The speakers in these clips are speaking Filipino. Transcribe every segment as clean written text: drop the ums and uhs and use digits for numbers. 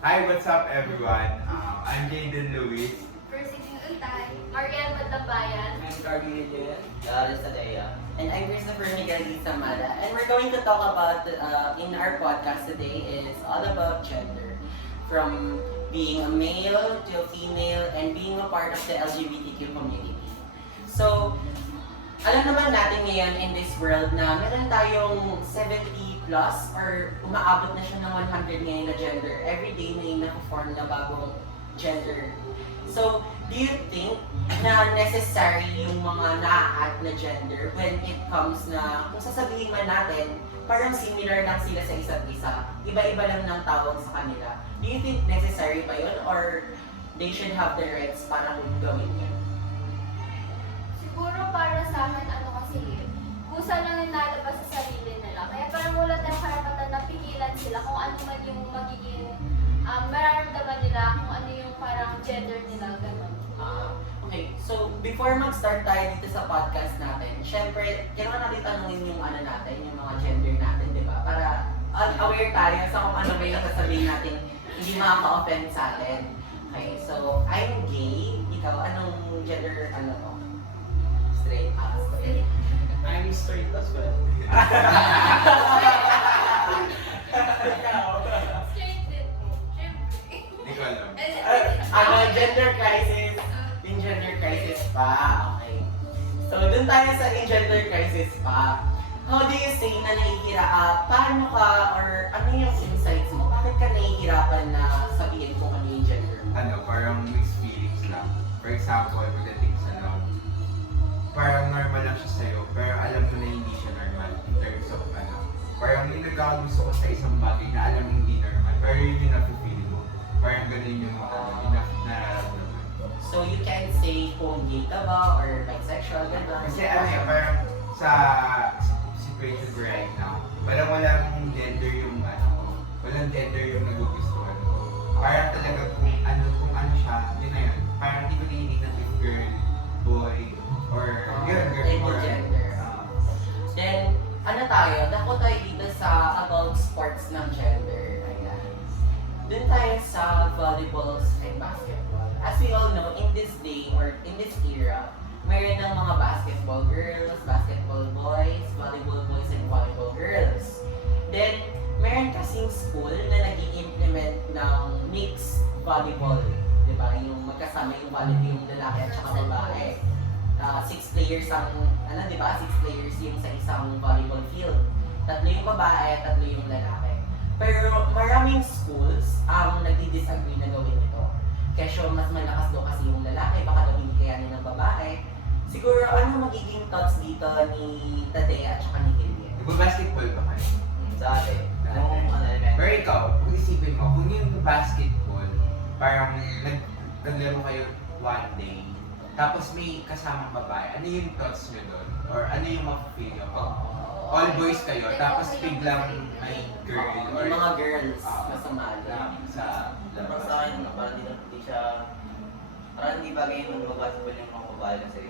Hi, what's up everyone? I'm Jaden Luis. Persing Untay, Mariel Magdabayan, I'm Carby William. Darius Tadea. And I'm Christopher Miguel Samara. And we're going to talk about, in our podcast today, is all about gender. From being a male to a female and being a part of the LGBTQ community. So, alam naman natin ngayon in this world na meron tayong 70 plus or umaabot na siya ng 100 ngayon na gender. Every day may na-form na bagong gender. So, do you think na necessary yung mga na-add na gender when it comes na, kung sasabihin man natin, parang similar lang sila sa isa't isa. Iba-iba lang ng tawag sa kanila. Do you think necessary ba yun or they should have the rights para gawin yun? siguro para sa akin kasi, kusa lang yung nalabas sa sarili nila. Kaya parang wala tayong karapatan na pigilan sila kung ano man yung magiging mararamdaman nila, kung ano yung parang gender nila, gano'n. Okay, so before mag-start tayo dito sa podcast natin, syempre, kailangan natin tanungin yung ano natin, yung mga gender natin, di ba? Para aware tayo sa kung ano ba yung sasabihin natin, hindi makaka-offend sa atin. Okay, so I'm gay. Ikaw, anong gender, straight? Straight. I'm straight as well. Straight din po, syempre. Hindi ko alam. Gender crisis. In gender crisis pa. Okay. So, dun tayo sa in gender crisis pa. How do you say na paano ka, or ano yung insights mo? Bakit ka nahihirapan na sabihin kung ano yung gender mo? Parang mixed feelings lang. For example, pagdating sa love, parang normal lang siya sa'yo, pero alam mo na hindi siya normal in terms of parang may nagkakagusto ko sa isang bagay na alam mo hindi normal, pero yun yung napipili mo. Parang ganun yung nararamdaman. So, you can say kung gay ka ba or bisexual, gano'n. Kasi parang sa situation ko right now, walang gender yung walang gender yung nagugustuhan ko. Parang talaga kung ano siya, yun na yun. Parang hindi ko tinitignan if girl, boy, or girl, Label or gender. Then, dako tayo dito sa about sports ng gender. Ayan. Dun tayo sa volleyballs and basketball. As we all know, in this day or in this era, mayroon ng mga basketball girls, basketball boys, volleyball boys, and volleyball girls. Then, meron kasing school na nag-i-implement ng mixed volleyball. Diba? Yung magkasama yung volleyball yung lalaki at saka babae. 6 players ang, diba? 6 players yung sa isang volleyball field. 3 yung babae, 3 yung lalaki. Pero maraming schools ang nagdi-disagree na gawin ito. Kesyo mas malakas daw kasi yung lalaki, baka daw hindi kayanin ng babae. Siguro ano magiging thoughts dito ni Tadea at saka ni Gillian? Nagbabasketball ba kayo? Sa atin. Pero ikaw, kung isipin mo, kung yung basketball, parang naglaro kayo one day, tapos may kasamang babae, ano yung thoughts nyo doon? Or ano yung ma-feel nyo? All boys kayo, tapos biglang may girl or May mga girls na sumali. sa Parang sa akin, parang hindi bagay yung mag-basketball yung mga babae kasi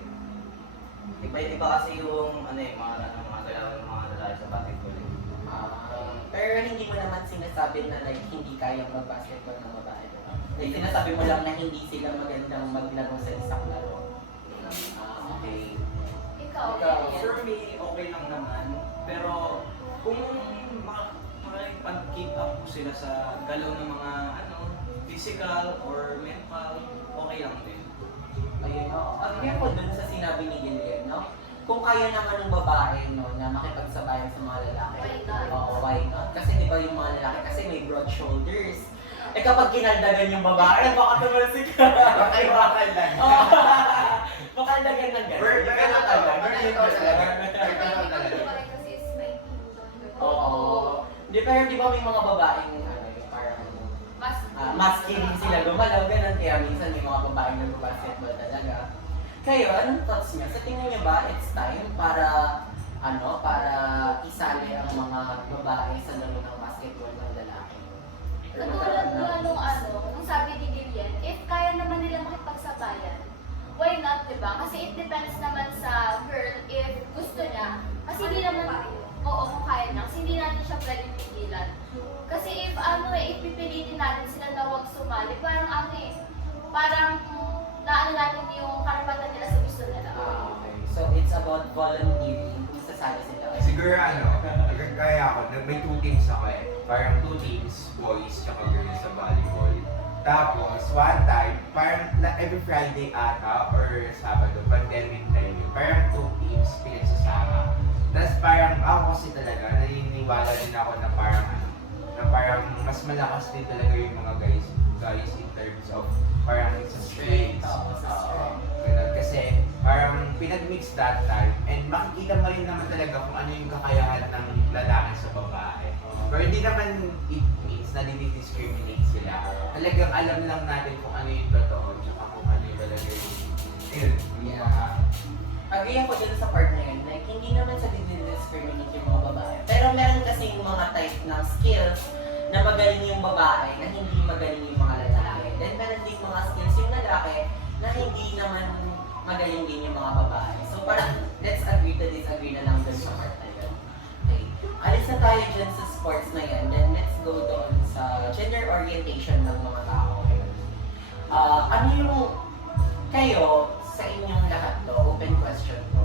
iba kasi yung mga galaw ng mga lalaki sa basketball. Pero hindi mo naman sinasabi na hindi kayang mag-basketball ng babae. Like, sinasabi mo lang na hindi sila magandang maglaro sa isang laro. Okay. Ikaw, For me, okay lang naman. Pero kung makipag-keep up po sila sa galaw ng mga physical or mental, okay lang din. Ayun, no? Agree ako dun sa sinabi ni Gillian, no? Kung kaya naman ng babae, no, na makipagsabayan sa mga lalaki. Why not? Oo, why not? Kasi di ba yung mga lalaki, kasi may broad shoulders. Eh kapag kinaldagan yung babae, baka tumalsik ka. Ay, bakal lang. Makaldagan ng gano'n. Bird ka na talaga. Bird ka talaga. kasi is may team. Oo. Di, pero di ba may mga babaeng yung parang Mas masculine sila gumalaw, ganun. Kaya minsan may mga babaeng nag-basketball talaga. Kayo, anong thoughts niyo? Sa tingin niyo ba it's time para para isali ang mga babae sa laro ng basketball ng lalaki? katulad nung sabi ni Gillian, if kaya naman nila makipagsabayan, why not, diba? Kasi it depends naman sa girl if gusto niya. Kasi hindi naman, oo, kung kaya niya. Kasi hindi natin siya pwedeng pigilan. Kasi if pipilitin natin sila na sumali, parang ano eh, parang naano natin yung karapatan nila sa gusto nila. Okay. So it's about volunteering kung sasali sila. Siguro kaya ako, may 2 teams ako eh. Parang 2 teams, boys tsaka girls sa volleyball. Tapos, one time, parang every Friday ata or Sabado, pandemic time yun. Parang 2 teams pinagsasama. Tapos parang ako kasi talaga, naniniwala din ako na parang mas malakas din talaga yung mga guys in terms of parang sa strength. Ganun. Kasi parang pinag-mix that time and makikita mo rin naman talaga kung ano yung kakayahan ng lalaki sa babae. Pero hindi naman it means na dinidiscriminate sila. Talagang alam lang natin kung ano yung totoo tsaka kung ano yung talaga yung mga Agree ako dun sa part na yun. Like, hindi naman sa discriminate yung mga babae. Pero meron kasi yung mga type ng skills na magaling yung babae na hindi magaling yung mga lalaki. Then meron din mga skills yung lalaki na hindi naman magaling din yung mga babae. So parang let's agree to disagree na lang dun sa part na yun. Okay. Alis na tayo dyan sa sports na yan. Then let's go doon sa gender orientation ng mga tao. Ano yung kayo sa inyong lahat to, open question to.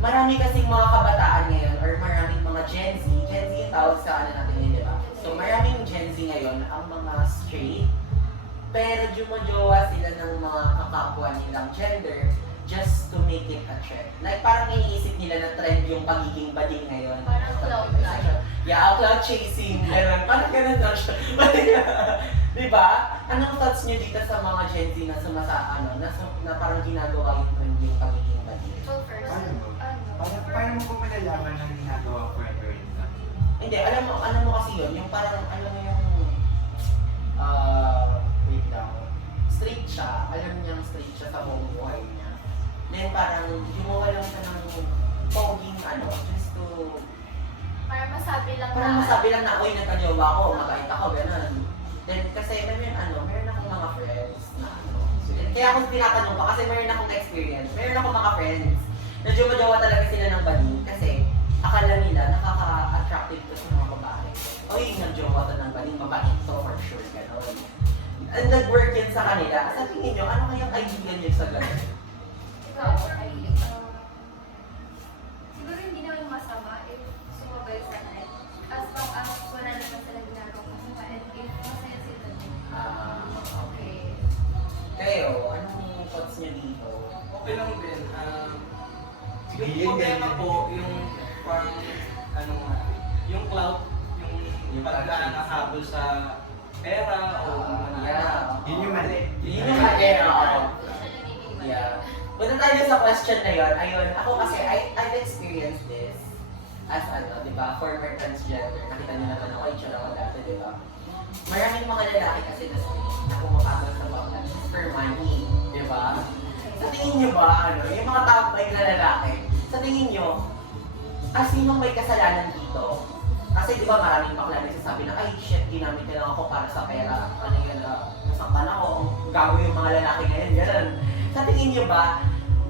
Marami kasing mga kabataan ngayon or maraming mga Gen Z yung tawag sa ano natin yun, di ba? So maraming Gen Z ngayon ang mga straight, pero jumojowa sila ng mga kakapwa nilang gender just to make it a trend. Like parang iniisip nila na trend yung pagiging bading ngayon. Parang cloud nine. Yeah, cloud chasing, gano'n. Parang gano'n na siya. Diba? Anong thoughts niyo dito sa mga Gen Z na na parang ginagawa yung pagiging bading? So first, paano mo ba malalaman na ginagawa ko rin na? Hindi, alam mo kasi yun, yung parang, alam mo yung, wait lang, straight siya, alam niyang straight siya sa buong buhay niya. Then parang, gumawa lang siya ng poging, just to, parang masabi lang na, uy, nagka-jowa ako, mabait ako, gano'n. Then, kasi meron akong mga friends na kaya ako tinatanong pa, kasi meron akong experience, meron akong mga friends na jowa talaga sila ng bading kasi akala nila nakaka-attractive to sa mga babae. Uy, nag-jowa to ng bading, mabait to for sure, gano'n. And nag-work yan sa kanila. Sa tingin nyo, ano kayang idea nyo sa gano'n? Ikaw, siguro hindi naman masama if sumabay sa night. As long as wala naman sila ginagawa masama and if masaya sila din. Okay. Kayo, anong thoughts nyo dito? Okay lang din. Sige, Yung yun, problema ganyan. po, yung parang, yung cloud, yung pagkakahabol sa pera o Yeah. Yun yung mali. Yun yung mali, oo. Hindi siya nagiging mali. Yeah. Punta tayo sa question na yun. Ayun, ako kasi, I've experienced this as di ba, former transgender. Nakita niyo naman ako, itsura ko dati, di ba? Maraming mga lalaki kasi na pumapagod sa bawat for money, di ba? Sa tingin niyo ba, yung mga tagbay na lalaki, sa tingin niyo, sinong may kasalanan dito? Kasi di ba maraming bakla nagsasabi na, ay shit, ginamit ka lang ako para sa pera. Ano yun, nasangkan ako, gago yung mga lalaki ngayon, gano'n. Sa tingin niyo ba,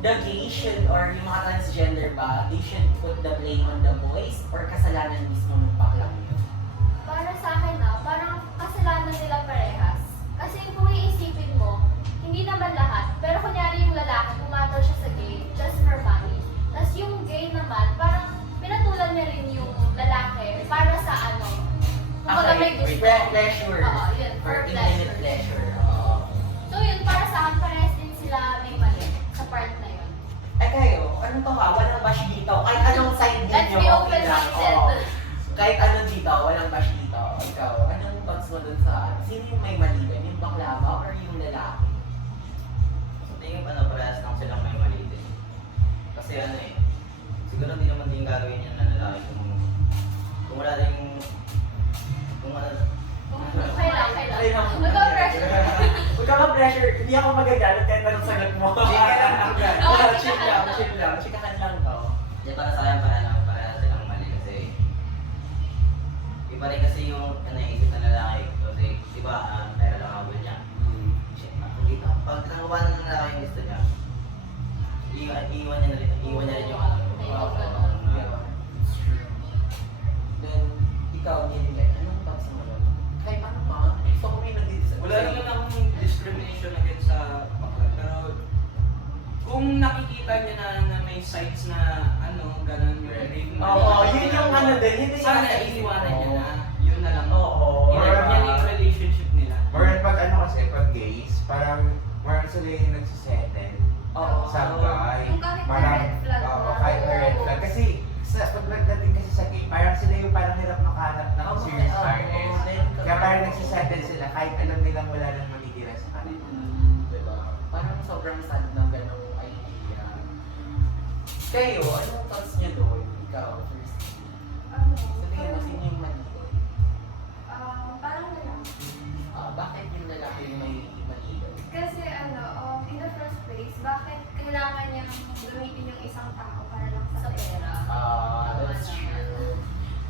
the gay should, or yung mga transgender ba, they should put the blame on the boys or kasalanan mismo ng bakla? Para sa akin parang kasalanan nila parehas. Kasi kung iisipin mo, hindi naman lahat, pero kunyari yung lalaki, pumatol siya sa gay just for money. Tapos yung gay naman, parang pinatulan niya rin yung lalaki para sa kumbaga may gusto. Pleasure. Oo, yun, For for intimate pleasure. pleasure. Oo. So yun, para sa akin, parehas din sila may mali sa part na yun. Eh kayo, ano to ka? Walang bash dito. Kahit anong side Let's ninyo, be okay lang. open-minded. Oo. Kahit ano dito, walang bash dito. Ikaw, anong thoughts mo dun sa, sino yung may mali dun? Yung bakla ba or yung lalaki? Sa tingin ko, parehas lang silang may mali din. Kasi siguro hindi naman din gagawin yan na lalaki kung wala rin, Okay lang. Okay lang. Mag-pressure. Huwag ka mag-pressure. Hindi ako magagalit kahit anong sagot mo. Chill lang. Chikahan lang to. Hindi para sa akin, parehas silang mali kasi iba rin kasi yung isip ng lalaki kasi di ba, pera lang ako niya. Shit, dito, pag nangawanan ng lalaki yung gusto niya, iiwan niya rin yung Then, ikaw, Nilin, anong thoughts mo doon? Kahit ano pa, gusto ko may nagdidisag. Wala sides na ganun yung believe mo. Oo, yun yung ano din, hindi Sana yung iiwanan nyo na, yun na lang. Oo. Yan yung relationship nila. More on pag kasi, pag gays, parang more on sila yung nagsisettle Oo. sa guy. Yung kahit na Parang, red flag oo, na. kahit na red flag. Kasi, pag nagdating kasi sa gay, parang sila yung parang hirap makahanap ng Oo, serious oo. RS. Kaya parang nagsisettle sila kahit alam nilang wala nang matitira sa kanila. Diba? Parang sobrang sad ng ganong idea. Kayo, anong thoughts niyo doon? Ikaw, first. Ano, Sa tingin mo, sino yung mali doon? parang wala. Bakit yung lalaki yung may mali doon? Kasi in the first place, bakit kailangan niyang gamitin yung isang tao para lang sa pera? That's true.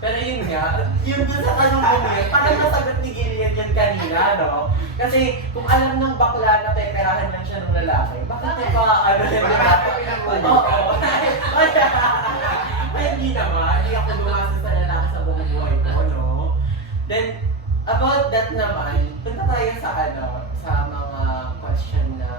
Pero yun nga, yun dun sa tanong ko yun, parang nasagot ni Gillian yan kanina, no? Kasi kung alam ng bakla na peperahan lang siya ng lalaki, bakit niya pa ano yung Oo. Ay, hindi naman. Hindi ako lumasa sa lalaki sa buong buhay ko, no? Then, about that naman, punta tayo sa sa mga question na,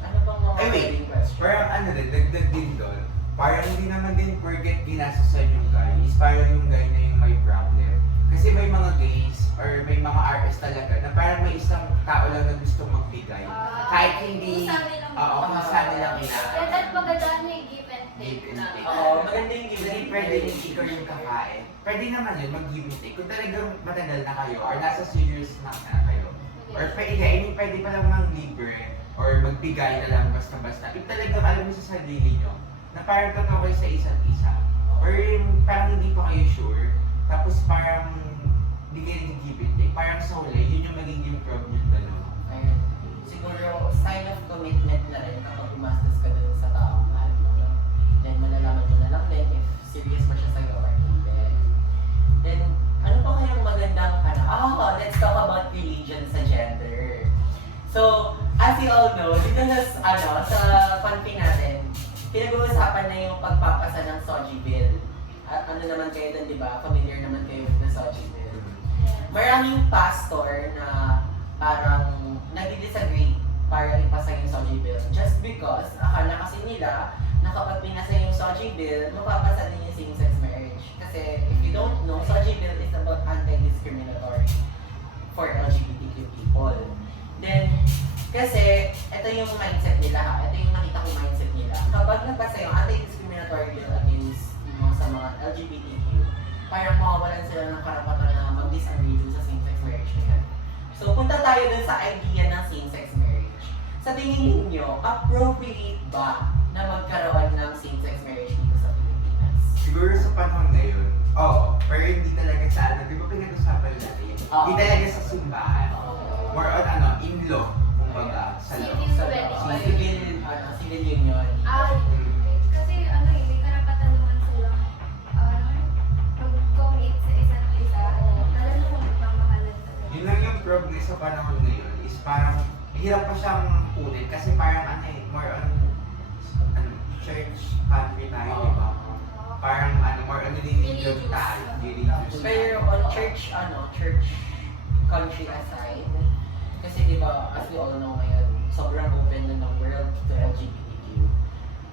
ano bang mga Ay, wait. pwedeng question? Parang dagdag din doon. Parang hindi naman din forget ginasasan yung guy. Is parang yung guy na yung may problem. Kasi may mga gays or may mga RS talaga na parang may isang tao lang na gusto magbigay. Kahit hindi, kung saan nilang Kaya ina. dahil maganda na yung give and take na. Oo, maganda yung Hindi giving. pwede yung ikaw yung kakain. Pwede naman yun, mag-give and take. Kung talagang matagal na kayo or nasa serious na kayo. Or pwede pa lang mang-libre or magbigay na lang basta-basta. If talagang alam mo sa sarili nyo, na parang totoo kayo sa isa't isa. Or yung parang hindi pa kayo sure, tapos parang hindi kayo nag-give and take. Parang sa huli, yun yung magiging problem yung dalawa. Ayun. Siguro, sign of commitment na rin kapag umastos ka dun sa taong mahal mo. No? Then, malalaman mo na lang din if serious ba siya sa'yo or hindi. Then, ano pa kayang magandang, let's talk about religion sa gender. So, as you all know, dito sa confi natin, pinag-uusapan na yung pagpapasa ng Soji Bill. At ano naman kayo dun, di ba? Familiar naman kayo with the Soji Bill. Maraming pastor na parang nag-disagree para ipasa yung Soji Bill. Just because akala kasi nila na kapag pinasa yung Soji Bill, mapapasa din yung same-sex marriage. Kasi if you don't know, Soji Bill is about anti-discriminatory for LGBTQ people. Then, kasi ito yung mindset nila ha, ito yung nakita ko mindset nila. Kapag nagpasa yung anti-discriminatory bill against sa mga LGBTQ, parang mawawalan sila ng karapatan na mag-disagree dun sa same-sex marriage na yan. So, punta tayo dun sa idea ng same-sex marriage. Sa tingin ninyo, appropriate ba na magkaroon ng same-sex marriage dito sa Pilipinas? Siguro sa panahon ngayon, oo. Pero hindi talaga sa di ba pinag-usapan natin? Hindi talaga sa simbahan. More on in law, kumbaga, sa law. Civil union. Kasi may karapatan naman silang mag-commit sa isa't isa. Lalo na kung magmamahalan talaga. Yun lang yung progress sa panahon ngayon is parang hirap pa siyang kunin kasi parang more on church country tayo, di ba? Parang more on religion tayo. Religious. Pero on church country aside, kasi di ba, as we all know ngayon, sobrang open na ng world to LGBTQ.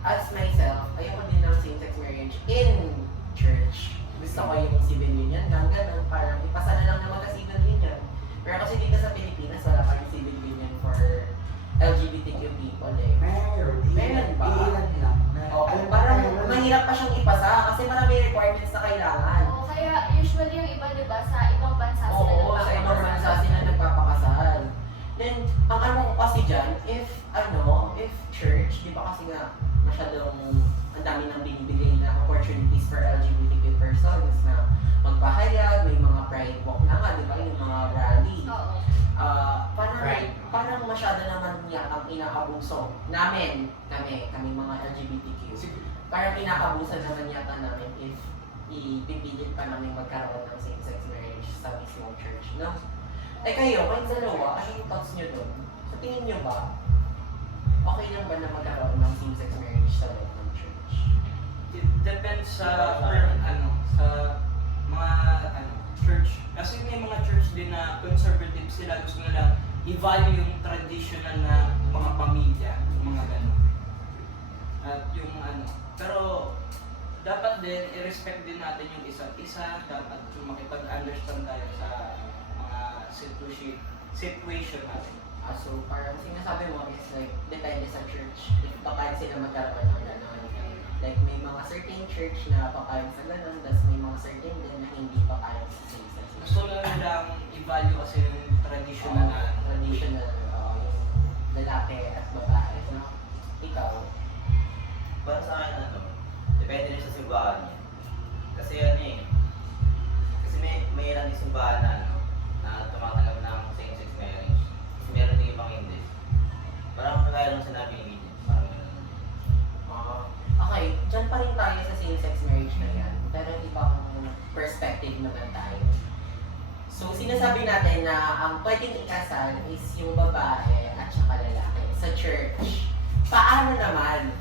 As myself, ayoko din ng same-sex marriage in church. Gusto ko yung civil union lang, ganun, parang ipasa na lang na magka-civil union. Pero kasi dito sa Pilipinas, wala pa yung civil union for LGBTQ people eh. Meron ba? Ilan lang. Oo, parang mahirap pa siyang ipasa kasi marami requirements na kailangan. Oo, kaya usually yung iba, di ba, sa ibang bansa sila Oo, sa ibang bansa sila nagpapakasal. Then, ang ano ko kasi dyan, if church, di ba kasi nga masyadong ang dami nang binibigay na opportunities for LGBTQ persons na magpahayag, may mga pride walk na nga, di ba, yung mga rally. Oo. Parang masyado naman yatang inaabuso namin, kami mga LGBTQ. Parang inaabuso naman yata namin if ipipilit pa namin magkaroon ng same-sex marriage sa mismong church, no? Kayo, kayong dalawa, anong thoughts nyo dun? Sa tingin nyo ba, okay lang ba na magkaroon ng same-sex marriage sa loob ng church? It depends sa mga church. Kasi may mga church din na conservative sila, gusto nila i-value yung traditional na mga pamilya, mga gano'n. At yung pero dapat din i-respect din natin yung isa't isa, dapat yung makipag-understand tayo sa mga situation natin. So parang sinasabi mo is like, depende sa church. If papayag sila magkaroon ng gano'n. Like may mga certain church na papayag sa gano'n, tapos may mga certain din na hindi papayag sa same-sex. Gusto lang nilang i-value kasi yung traditional na Traditional, yung lalaki at babae. No? Ikaw, Para sa akin, depende rin sa simbahan niya. Kasi kasi may ilang din simbahan na tumatanggap ng same-sex marriage. Kasi meron din ibang hindi. Parang kagaya lang sinabi ni Gideon. Parang ganun. okay, dyan pa rin tayo sa same-sex marriage na yan. Pero ibang perspective naman tayo. So, sinasabi natin na ang pwedeng ikasal is yung babae at saka lalaki sa church. Paano naman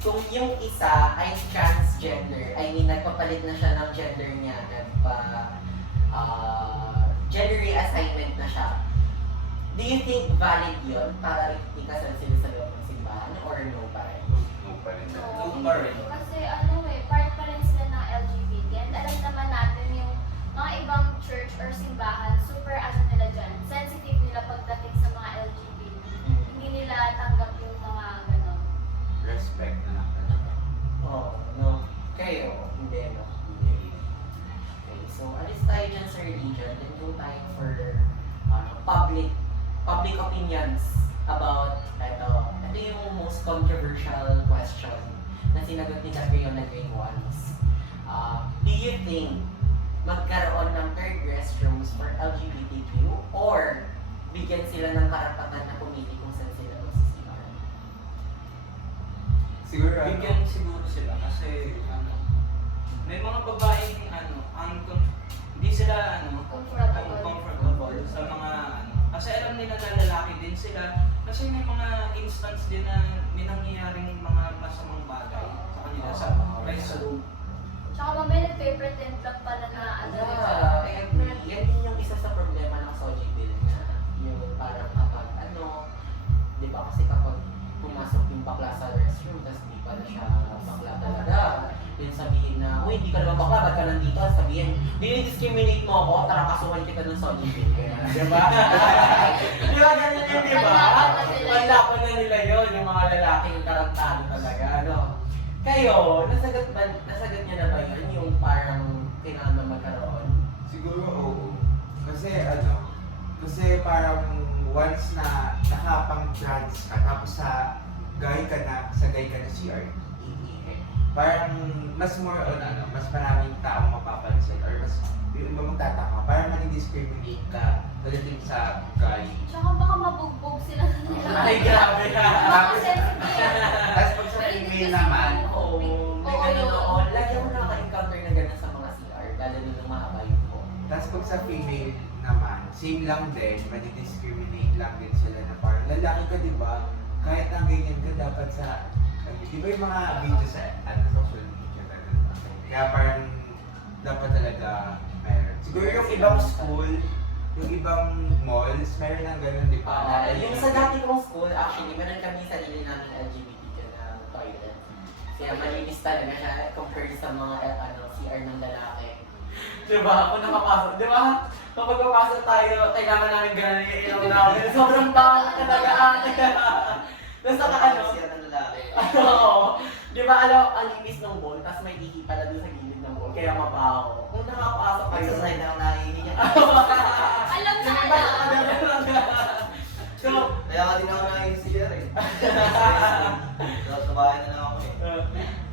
kung yung isa ay transgender, I mean, nagpapalit na siya ng gender niya, gender reassignment na siya. Do you think valid yun para ikasal sila sa loob ng simbahan or no pa rin? No pa rin. No pa rin. Kasi part pa rin sila ng LGBT. And alam naman natin yung mga ibang church or simbahan, super nila dyan, sensitive nila pagdating sa mga LGBT. Hindi nila tanggap yung mga gano'n. Respect na lang talaga. No. Kayo? Hindi, no? Hindi. Okay, so alis tayo dyan sa religion, then go tayo for public opinions about ito yung most controversial question na sinagot ni Catriona Green once. Do you think magkaroon ng third restrooms for LGBTQ or bigyan sila ng karapatan na pumili kung saan sila magsisipahan? Siguro Bigyan siguro sila kasi may mga babaeng hindi sila comfortable sa mga kasi alam nila na lalaki din sila kasi may mga instance din na may nangyayaring mga masamang bagay sa kanila sa loob. Tsaka mamaya nagpe-pretend lang pala na Yeah, I agree. Yan din yung isa sa problema ng Soji Bill na yung parang kapag di ba kasi kapag pumasok yung bakla sa restroom tapos di pala siya bakla talaga, yung sabihin na, uy, hindi ka naman bakla, ba't ka nandito? Sabihin, discriminate mo ako, tara kasuhan kita ng Soji Bill. Di ba? Di ba ganun yun, di ba? Panlapan na nila yun, yung mga lalaking tarantado talaga, Kayo, nasagot niya na ba yun yung parang kailangan na magkaroon? Siguro oo. Kasi parang once na nakapang trans ka, tapos sa gay ka na CR, parang mas more on mas maraming taong mapapansin or mas yung iba magtataka, parang discriminate ka pagdating sa gay. Tsaka baka mabugbog sila na nila. Ay, grabe na! Mga sensitive. Tapos pag sa female naman, May ganun noon. Lagi ako nakaka-encounter na gano'n sa mga CR, lalo nung mahaba yung po. tapos pag sa female naman, same lang din, discriminate lang din sila na parang lalaki ka, di ba? Kahit na ganyan ka, dapat sa, di ba yung mga video sa social media, ganun. Kaya parang dapat talaga meron. Siguro yung ibang school, yung ibang malls, meron ng ganun, di ba? Yung sa dati kong school, actually, meron kami sarili namin LGBTQ na toilet. Kaya malinis talaga siya compared sa mga CR ng lalaki. Diba? Kung nakapasok, diba? Kapag papasok tayo, kailangan namin ganun yung ilaw namin. Sobrang bangit talaga ate. Tapos saka Siya ng lalaki. Oo. Diba, ang linis ng bowl, tapos may ihi pala doon sa gilid ng bowl, kaya mabaho. Kung nakapasok kayo Sa side na ako nahihinig niya. Alam na Diba, So, Kaya ka din ako nahihinig siya eh. Sa bahay na lang ako eh.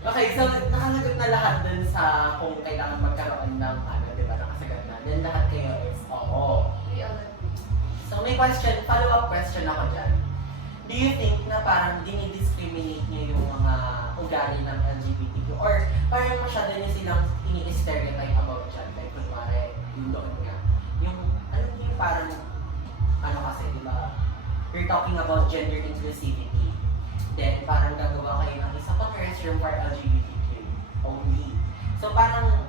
okay, so nakasagot na lahat dun sa kung kailangan magkaroon ng di ba, nakasagot na. Then lahat kayo is oo. We all agree. So may question, follow-up question ako dyan. Do you think na parang dinidiscriminate niyo yung mga ugali ng LGBTQ? Or parang masyado niyo silang ini-stereotype about dyan? Like, kunwari, yung doon nga. Yung, alam niyo yung parang, kasi, di ba? We're talking about gender inclusivity. Then, parang gagawa kayo ng isa pang restroom for LGBTQ only. So, parang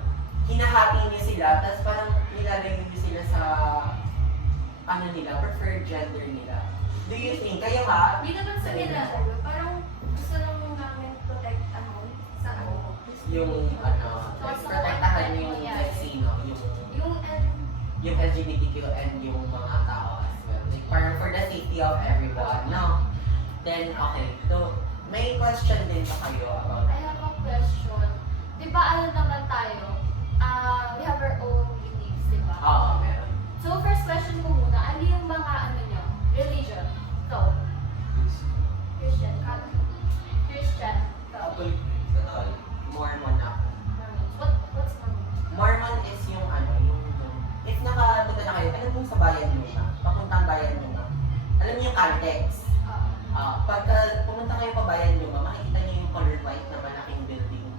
hinahati niyo sila, tapos parang nilalagay niyo sila sa preferred gender nila. Do you think, kayo ha? Hindi naman sa nila, parang gusto lang namin protect sa Yung protektahan yung like sino, yung LGBTQ and yung mga tao as well. Like parang for the safety of everyone, no? Then, okay. So, may question din pa kayo about I have a question. Di ba ano naman tayo? We have our own beliefs, di ba? Oo, meron. So, first question ko muna, ano yung mga ano nyo? Religion? Ikaw? Christian? Christian? Ikaw? Catholic. Mormon ako. What's Mormon? Mormon is yung ano, if nakapunta na kayo, alam mo sa bayan nyo papuntang bayan nyo alam niyo yung context. Pagka pumunta kayo pa bayan nyo makikita niyo yung color white na malaking building.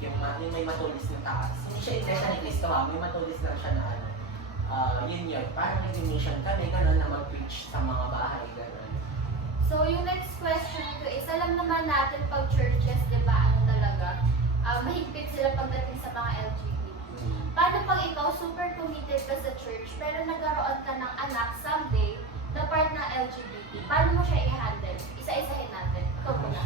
Yung may matulis na taas. Hindi siya iglesia ni Cristo may matulis lang siya na ano. Yun. Parang nag-mission kami, gano'n na mag-preach sa mga bahay, gano'n. So, yung next question ko is, alam naman natin pag churches, di ba, ano talaga, mahigpit sila pagdating sa mga LGBT. Paano pag ikaw super committed ka sa church, pero nagkaroon ka ng anak someday na part ng LGBT, paano mo siya i-handle? Isa-isahin natin. Ikaw muna.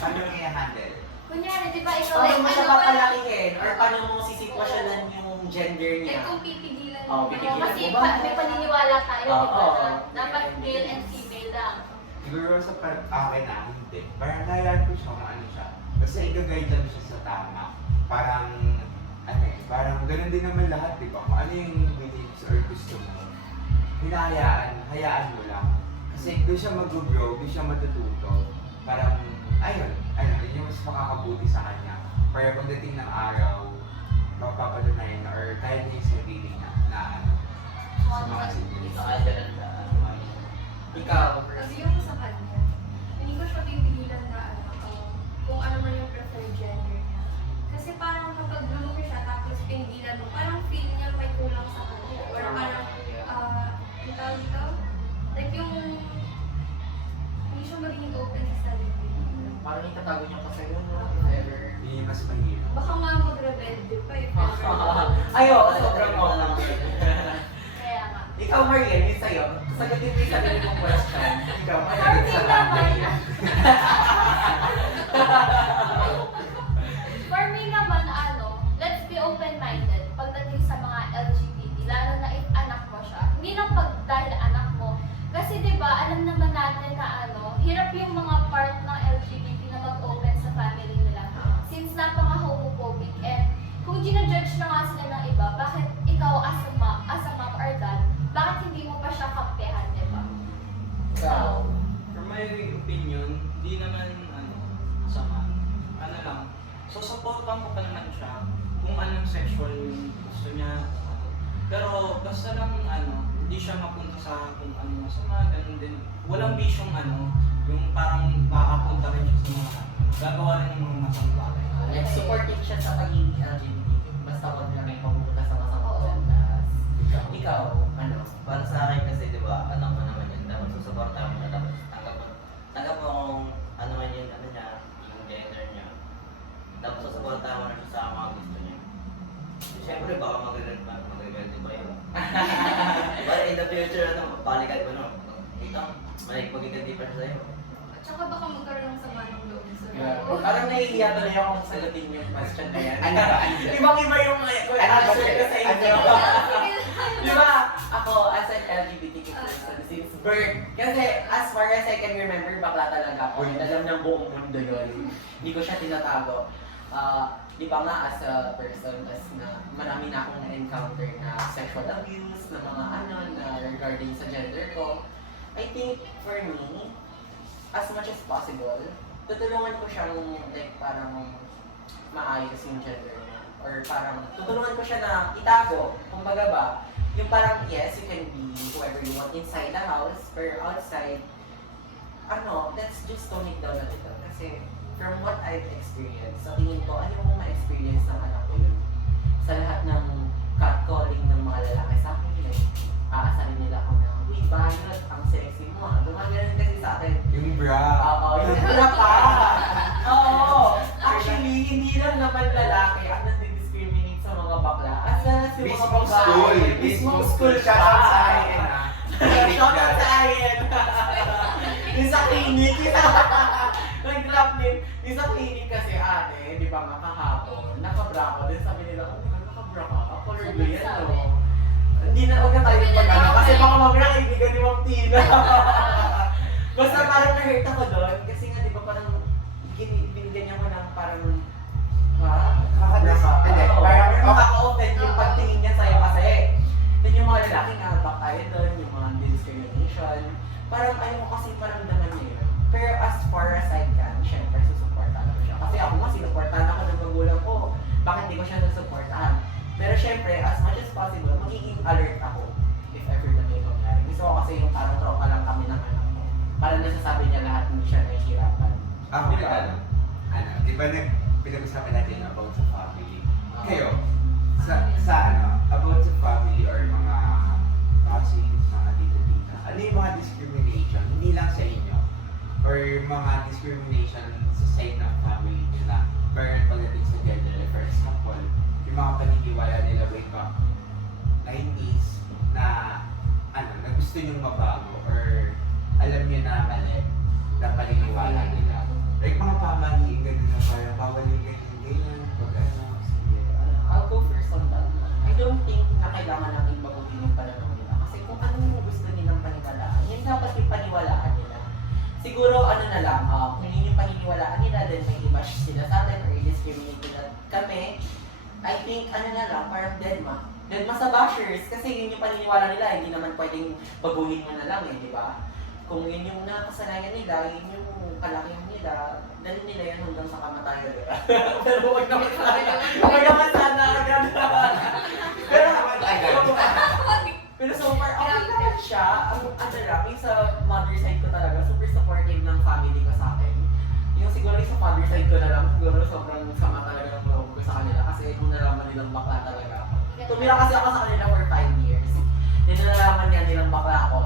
Paano mo i-handle? Kunyari, di ba ikaw, Paano mo siya ano ba- papalakihin? Or paano mo sisitwasyonan yung gender niya? kung pipigilan Pipigilan Kasi mo ba? may paniniwala tayo, di ba, Oo. na dapat male and female lang. Siguro sa akin na, hindi. Parang nalalaan ko siya kung ano siya. Basta i-guide lang siya sa tama. Parang, parang ganun din naman lahat, di ba? Kung ano yung beliefs or gusto mo, hayaan mo lang. Kasi doon siya mag-grow, doon siya matututo. Parang, yun yung mas makakabuti sa kanya. Para pagdating ng araw, mapapatunayan na or kaya niya yung sarili niya na sa mga siblings. Ikaw, Kasi yung sa kanya, hindi ko siya pipigilan na kung ano man yung preferred gender niya. Kasi parang kapag lumaki siya tapos pinigilan mo, parang feel niya may kulang sa kanya. Or parang, yung tawag dito, like yung, hindi siya magiging open sa sarili. parang itatago niya pa sa'yo, no? If ever. Yun yung mas mahirap. Baka nga mag-rebelde pa if ever. Ayo, sobrang mo. Kaya nga. Ikaw, Maria, yun sa'yo. Sagutin mo yung sarili mong question. Ikaw, For Maria. me naman, for me naman, let's be open-minded pagdating sa mga LGBT, lalo na if anak mo siya. Hindi lang dahil anak mo. Kasi diba, alam naman natin na hirap yung mga part ng LGBT na mag-open sa family nila. Since napaka-homophobic and kung ginajudge na nga sila ng iba, bakit ikaw as a mom or dad, bakit hindi mo pa siya kampihan, diba? Ikaw. For my opinion, di naman sama. Lang. So supportan ko pa naman siya kung anong sexual yung gusto niya. Pero basta lang hindi siya mapunta sa kung ano masama, ganun din. Walang bisyong yung parang makapunta rin siya sa mga gagawa rin ng mga masamang bagay. Like, supportive siya sa pagiging LGBT. Basta wag na rin pamupunta sa masamang landas. Ikaw, Para sa akin kasi, di ba, anak mo naman yun, dapat susuportahan mo na, dapat tanggap mo kung ano man yun, niya, yung gender niya. Dapat susuportahan mo na siya sa mga gusto niya. Siyempre, baka mag-rebelde pa yun. But in the future, balikan mo, magigandi pa siya sa'yo. At saka baka magkaroon ng sama ng loob sa parang nahihiya tuloy akong sagutin yung question na yan. Ano ba? Ibang-iba yung answer ko sa inyo. Di ba? Ako, as an LGBTQ person, since birth, kasi as far as I can remember, bakla talaga ako. Alam ng buong mundo yun. Hindi ko siya tinatago. Di ba nga, as a person, as na marami na akong na-encounter na sexual abuse, na mga na regarding sa gender ko. I think, for me, as much as possible, tutulungan ko siyang, like, parang maayos yung gender niya. Or parang, tutulungan ko siya na itago, kumbaga ba, yung parang, yes, you can be whoever you want inside the house, pero outside, let's just tone it down a little. Kasi, from what I've experienced, sa tingin ko, ano yung ma-experience ng anak ko yun? Sa lahat ng catcalling ng mga lalaki sa akin, like, aasarin nila ako na, uy, Violet, ang sexy mo. Gumagano'n kasi sa akin. Yung bra. Oo, yung bra pa. Oo. Actually, hindi lang naman lalaki ang nandidiscriminate sa mga bakla. As well as yung mga Mismong babae. school. Mismong school Shout out sa akin, ha? Shout out sa akin. Yung sa clinic. Nag-drop din. Yung sa clinic kasi ate, di ba nga kahapon, nakabra ko. Then sabi nila, oh, nakabra ka? Color Sino blue yan, nagsabi? no? Hindi na, huwag na tayo mag-ano. Kasi baka mamaya kaibigan ni Ma'am Tina. Basta parang na-hurt ako doon. Kasi nga, di ba parang binigyan niya ko ng parang Nakakadasa. Hindi, parang parang- makaka-open yung pagtingin niya sa'yo kasi. Then yung mga lalaki nga, back tayo doon, yung mga discrimination. Parang ayaw ko kasi parang naman niya yun. Pero as far as I can, syempre susuportahan ko siya. Kasi ako nga, sinuportahan ako ng magulang ko. Bakit hindi ko siya nasusuportahan? Pero syempre, as much as possible, magiging alert ako if ever na may mangyari. Gusto ko kasi yung parang tropa lang kami ng anak ko. Para nasasabi niya lahat hindi siya nahihirapan. Ako di ba pinag-usapan natin about sa family? Kayo, about sa family or mga cousins, mga tita-tita, ano yung mga discrimination, hindi lang sa inyo, or mga discrimination sa side ng family nila, parang pagdating sa gender, like for example, yung mga paniniwala nila way back 90s na na gusto nyong mabago or alam niyo na mali na paniniwala nila. Like mga pamahiin ganun na parang bawal yung ganyan, pag I'll go first on that one. I don't think na kailangan natin baguhin yung pananaw nila. Kasi kung ano yung gusto nilang paniwalaan, yun dapat yung paniwalaan nila. Siguro ano na lang, kung yun yung paniniwalaan nila, then may i-bash sila sa atin or i-discriminate nila kami, I think ano na lang, parang deadma. Deadma sa bashers, kasi yun yung paniniwala nila, hindi naman pwedeng baguhin mo na lang eh, di ba? Kung yun yung nakasanayan nila, yun yung kalakihan nila, dali nila yan hanggang sa kamatayan. Pero huwag naman sana. Huwag naman sana agad. Pero so far, okay naman siya. Ang lang, yung sa mother side ko talaga, super supportive ng family ko sa akin. Yung siguro yung sa father side ko na lang, siguro sobrang sama talaga ng loob ko sa kanila kasi nung nalaman nilang bakla talaga ako. Tumira kasi ako sa kanila for 5 years. Then nalaman niya nilang bakla ako,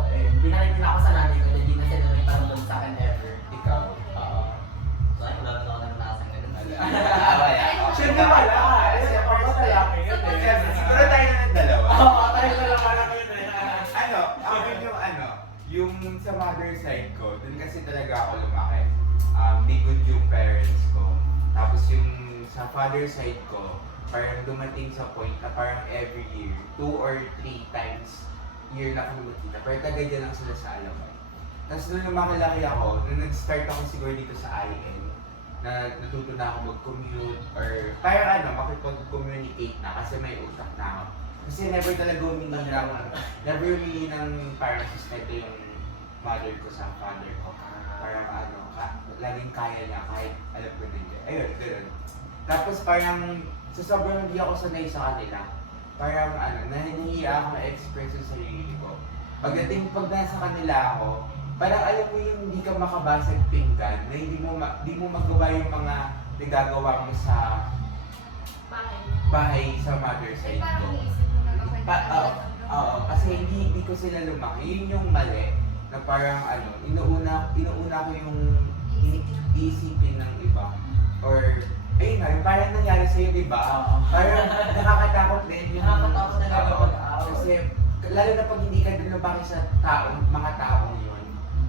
binalik nila ako sa nanay ko, hindi na sila nagparamdam sa akin ever. Ikaw. So, ay, wala na ako naranasan ganun. Siyempre pala, ako lalaki yun eh. Siguro tayo na ng dalawa. Oo, tayo na lang parang yun eh. Ako yung sa mother side ko, dun kasi talaga ako lumaki. Di good yung parents ko. Tapos yung sa father side ko, parang dumating sa point na parang every year, 2 or 3 times year na kami magkita. Pero taga lang sila sa Alamay. Tapos nung lumalaki ako, nung nag-start ako siguro dito sa IN, na natuto na ako mag-commute or parang makipag-communicate na kasi may utak na ako. Kasi never talaga humingi ng parang sustento yung mother ko sa father ko. Parang laging kaya niya kahit alam ko na hindi. Ayun, gano'n. Tapos parang sa sobrang hindi ako sanay sa kanila, parang nahihiya ako na-express yung sarili ko. Pag nasa kanila ako, parang alam mo yung hindi ka makabasag pinggan, na hindi mo magawa yung mga nagagawa mo sa bahay sa mother side ko. Parang iniisip mo na kapag Oo, kasi hindi ko sila lumaki. Yun yung mali na parang inuuna ko yung isipin ng iba. Or, ayun na, yung parang nangyari sa'yo, di ba? Parang nakakatakot din yung Nakakatakot na nakakapag-away. Kasi, lalo na pag hindi ka din lumaki sa mga taong yun,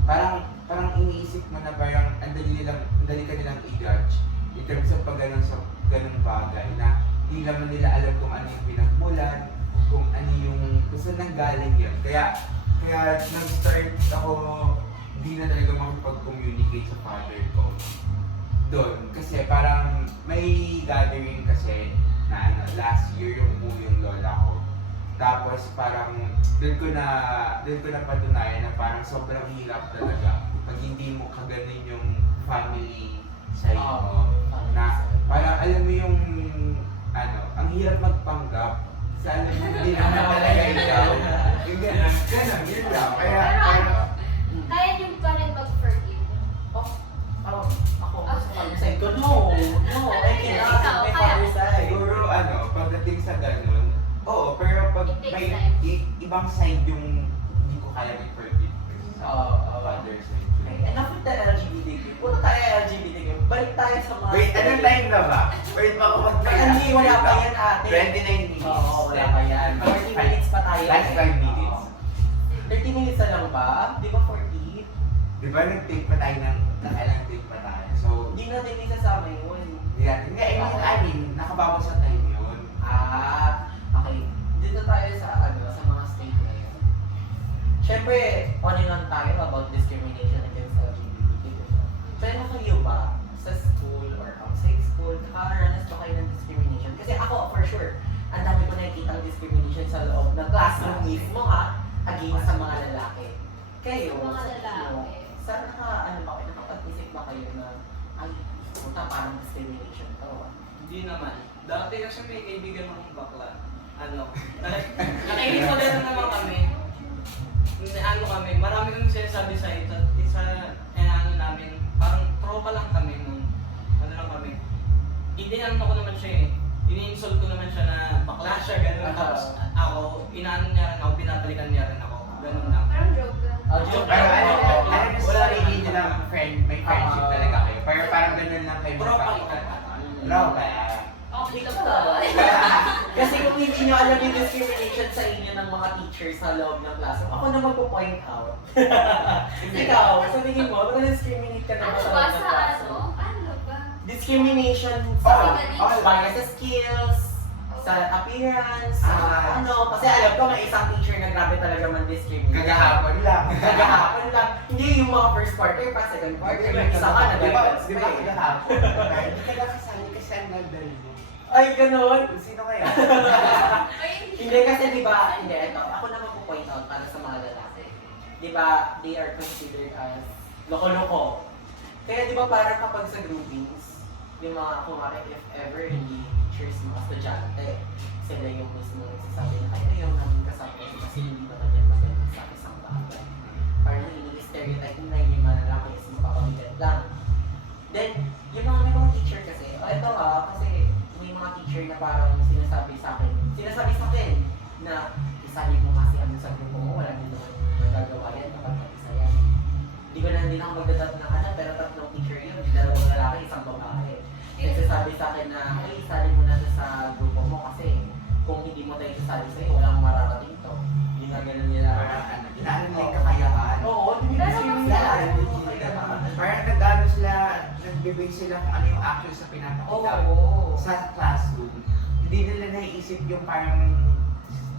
parang iniisip mo na parang ang dali ka nilang i-judge in terms of pag sa ganung bagay na hindi naman nila alam kung ano yung pinagmulan, kung ano yung gusto nang galing yun. Kaya nag-start ako hindi na talaga makipag-communicate sa father ko doon. Kasi parang may gathering kasi na last year yung umuwi yung lola ko. Tapos parang doon ko na patunayan na parang sobrang hirap talaga pag hindi mo kaganon yung family side mo. Na parang alam mo yung ang hirap magpanggap sa alam mo hindi naman talaga ikaw. Yung ganon, yun lang. Kaya Kaya niyo pa rin mag-forgive. Ako sa father side ko, no, I cannot. Ikaw, My kaya? father side. siguro pagdating sa ganon, oo, pero pag It takes may time. ibang side yung hindi ko kaya mag-forgive sa father side. Enough with the LGBTQ. Puro tayo LGBTQ. Balik tayo sa mga... Wait, anong time na ba? Wait, baka Hindi, wala pa yan ate. 29 minutes. Oo, wala pa yan. 30 minutes pa tayo. Last 5 minutes. 30 minutes na lang ba? Di ba 40? Di ba nag-take pa tayo ng nakailang take pa tayo? So, Hindi natin isasama yun. hindi natin, hindi, I mean, nakabawas sa time yun. Okay. Dito tayo sa sa mga state na yun. Siyempre, on and on tayo about discrimination against LGBT. Pero kayo ba, sa school or outside school, nakaranas ba kayo ng discrimination? Kasi ako, for sure, ang dami ko nakikita ng discrimination sa loob ng classroom mismo against sa mga lalaki. Kayo, Sa mga sa inyo, lalaki. saan nakapag-isip ba kayo na, ay, puta, parang discrimination to. Hindi naman. Dati kasi may kaibigan akong bakla. Nakikinig ko din naman kami. Marami kami sinasabi sa ito. Namin, parang tropa lang kami nun. Lang kami. Inaano ko naman siya eh. Ini-insult ko naman siya na bakla siya, gano'n. Tapos ako, inaano niya rin ako, pinapalikan niya rin ako. Gano'n lang. Parang joke lang. Joke Pero lang. alam mo sa sarili nyo lang, may friendship talaga kayo. Pero parang ganun lang kayo Tropa magpakita. ko. Tropa. Okay Ikaw ka ba? Kasi kung hindi nyo alam yung discrimination sa inyo ng mga teachers sa loob ng classroom, ako na magpo-point out. Ikaw, sabihin mo, discriminate ka na Ano sa ba loob ng sa classroom. Ano ba? Discrimination sa Physically? bias sa skills, sa appearance, sa kasi alam ko may isang teacher na grabe talaga man-discriminate. Gagahapon lang. Kagahapon lang. Hindi yung mga first quarter pa, second quarter, may isa ka na Di ba dahil gagahapon? Hindi ka nakasali kasi ang gandal mo. Ay, ganon. Sino kaya? Hindi kasi di ba, hindi, ito, ako naman po point out para sa mga lalaki. Di ba, they are considered as loko-loko. Kaya di ba parang kapag sa groupings, yung mga, kung if ever, hindi teachers, mga estudyante, sila yung mismo nagsasabi na kayo yung naging kasama kasi hindi naman yan magaling sa isang bagay. Parang ini-stereotype nila yung mga lalaki is mapapamigat lang. Then, yung mga may mga teacher kasi, ito kasi may mga teacher na parang sinasabi sa akin na isali mo nga si ano sa grupo mo, wala din naman magagawa yan kapag mag-isa yan. Hindi na ako magdadap ng pero tatlong teacher yun, dalawang lalaki, isang babae. Nagsasabi sa akin na, ay, isali mo na sa grupo mo kasi kung hindi mo tayo isali sa'yo, walang mararating to. Hindi nga ganun nila. Inaano nila yung kakayahan. Oo, hindi Pero Parang nag-ano sila, nagbibig sila kung ano yung action sa pinapakita. Oo. Sa classroom, hindi nila naiisip yung parang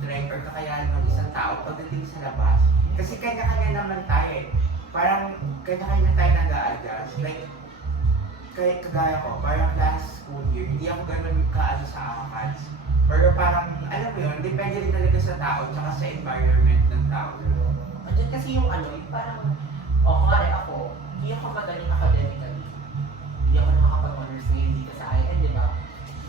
strength or kakayahan ng isang tao pagdating sa labas. Kasi kanya-kanya naman tayo eh. Parang kanya-kanya tayo nag-a-adjust. Like, kagaya ko, parang last school year, hindi ako ganun kaano sa ACADS. Pero parang, alam mo yun, depende rin talaga sa tao tsaka sa environment ng tao. Andiyan kasi yung yung parang, kumari ako, hindi ako magaling academically. Hindi ako nakakapag-honors ngayon dito sa IN, di ba?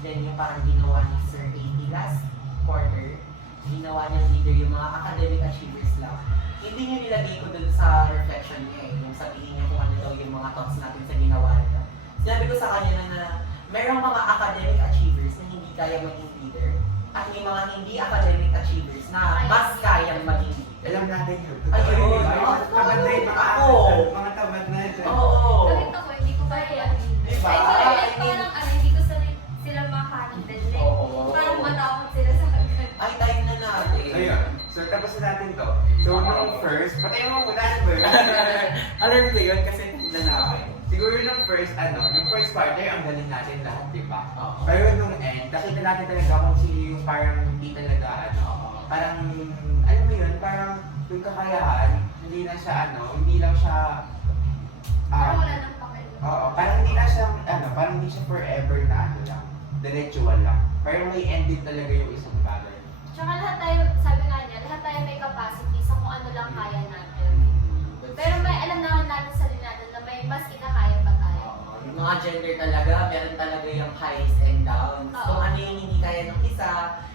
Then yung parang ginawa ni Sir A.D. last quarter, ginawa niya leader yung mga academic achievers lang. Hindi niyo nilagay ko dun sa reflection niya yung sabihin niya kung ano daw yung mga thoughts natin sa ginawa niya. Sinabi ko sa kanya na mayroong mga academic achievers na hindi kaya maging leader at may mga hindi academic achievers na mas kayang maging leader. Alam natin yun. Ayun. Tamad na yung Ako. mga tamad na yun. Oo. Nakita ko, hindi ko kaya. Diba? Ay, parang hindi ko sila makahandle. Oo. Parang matakot sila sa kagad. Ay, tayo na natin. Ayun. So, tapos na natin to. So, nung first, patayin mo muna, ano ba yun? Alam ko yun kasi tignan namin. Siguro nung first quarter, ang galing natin lahat, di ba? Oo. Pero nung end, nakita natin talaga kung sino yung parang hindi talaga, parang, alam mo yun, parang yung kakayahan, hindi na siya, hindi lang siya, Parang wala nang pakialam. oo, parang hindi na siya, parang hindi siya forever na lang, diretsual lang. Pero may end din talaga yung isang bagay. Tsaka lahat tayo, sabi nga niya, lahat tayo may capacity sa kung ano lang kaya natin. Pero may alam naman natin sa sarili natin na may mas ikakaya pa tayo. Yung mga gender talaga, meron talaga yung highs and downs. Oo. Kung ano yung hindi kaya ng isa,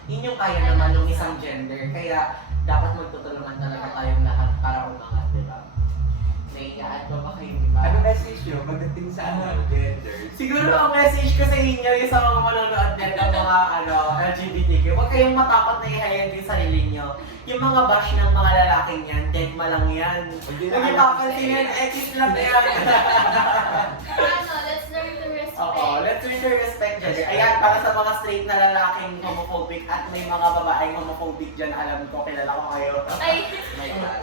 yun yung kaya naman ng isang gender. Kaya dapat magtutulungan talaga tayong lahat para umangat, di ba? May i-add ba kayo, di ba? Ano message nyo pagdating sa gender? Siguro ang message ko sa inyo, yung sa mga manonood din ng mga LGBTQ, huwag kayong matakot na ihayag yung sarili nyo. Yung mga bash ng mga lalaking yan, dead malang yan. Hindi Huwag yung papansin yan, ekis lang yan. Let's learn to respect. Oo, let's learn to respect gender. Ayan, para sa mga straight na lalaking homophobic at may mga babaeng homophobic dyan, alam ko, kilala ko kayo. Ay, My God.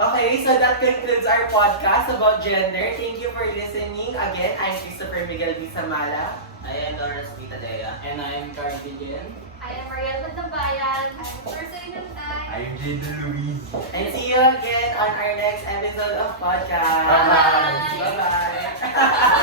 Okay, so that concludes our podcast about gender. Thank you for listening. Again, I'm Christopher Miguel Bisamala. I am Lawrence Vitadea. And I'm Cardi Jen. I am Mariel Magdabayan. I'm person ng time. I'm Jade Luis. And see you again on our next episode of podcast. Bye-bye. Bye-bye.